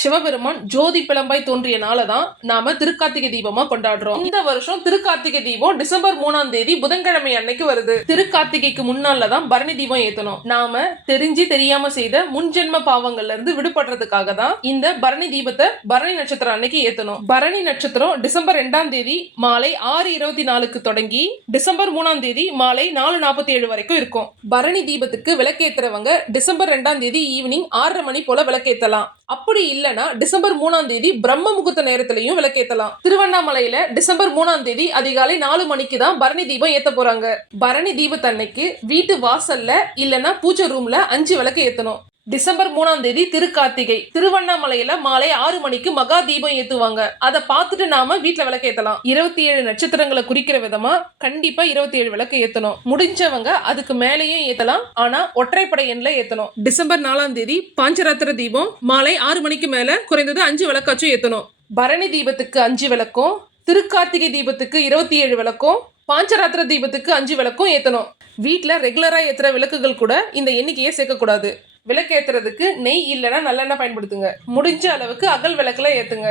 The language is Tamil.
சிவபெருமான் ஜோதி பிளம்பாய் தோன்றிய நாளை தான் நாம திருக்கார்த்திகை தீபமா கொண்டாடுறோம். இந்த வருஷம் திருக்கார்த்திகை தீபம் டிசம்பர் மூணாம் தேதி புதன்கிழமை அன்னைக்கு வருது. திருக்கார்த்திகைக்கு முன்னால தான் பரணி தீபம் ஏத்தணும். நாம தெரிஞ்சு தெரியாம செய்த முன்ஜென்ம பாவங்கள்ல இருந்து விடுபடுறதுக்காக தான் இந்த பரணி தீபத்தை பரணி நட்சத்திரம் அன்னைக்கு ஏத்தணும். பரணி நட்சத்திரம் டிசம்பர் ரெண்டாம் தேதி மாலை ஆறு இருபத்தி நாலுக்கு தொடங்கி டிசம்பர் மூணாம் தேதி மாலை நாலு நாற்பத்தி ஏழு வரைக்கும் இருக்கும். பரணி தீபத்துக்கு விளக்கேத்துறவங்க டிசம்பர் ரெண்டாம் தேதி ஈவினிங் ஆறரை மணி போல விளக்கேத்தலாம். அப்படி இல்லைன்னா டிசம்பர் மூணாம் தேதி பிரம்ம முகூர்த்த நேரத்திலையும் விளக்கேத்தலாம். திருவண்ணாமலையில டிசம்பர் மூணாம் தேதி அதிகாலை நாலு மணிக்கு தான் பரணி தீபம் ஏத்த போறாங்க. பரணி தீபத்தன்னைக்கு வீட்டு வாசல்ல இல்லைன்னா பூஜை ரூம்ல அஞ்சு விளக்கு ஏத்தணும். டிசம்பர் மூணாம் தேதி திருக்கார்த்திகை. திருவண்ணாமலையில மாலை ஆறு மணிக்கு மகா தீபம் ஏத்துவாங்க. அதை பார்த்துட்டு நாம வீட்டுல விளக்கு ஏத்தலாம். இருபத்தி ஏழு நட்சத்திரங்களை குறிக்கிற விதமா கண்டிப்பா இருபத்தி ஏழு விளக்கு ஏத்தணும். முடிஞ்சவங்க அதுக்கு மேலேயும் ஏத்தலாம். ஆனா ஒற்றைப்படை எண்ல ஏத்தணும். டிசம்பர் நாலாம் தேதி பாஞ்சராத்திர தீபம் மாலை ஆறு மணிக்கு மேல குறைந்தது அஞ்சு விளக்காச்சும் ஏத்தணும். பரணி தீபத்துக்கு அஞ்சு விளக்கும் திருக்கார்த்திகை தீபத்துக்கு இருபத்தி ஏழு விளக்கும் பாஞ்சராத்திர தீபத்துக்கு அஞ்சு விளக்கும் ஏத்தணும். வீட்டில் ரெகுலரா ஏத்துற விளக்குகள் கூட இந்த எண்ணிக்கையை சேர்க்கக்கூடாது. விளக்கு ஏற்றுறதுக்கு நெய் இல்லைன்னா நல்லெண்ணெய் பயன்படுத்துங்க. முடிஞ்ச அளவுக்கு அகல் விளக்குல ஏற்றுங்க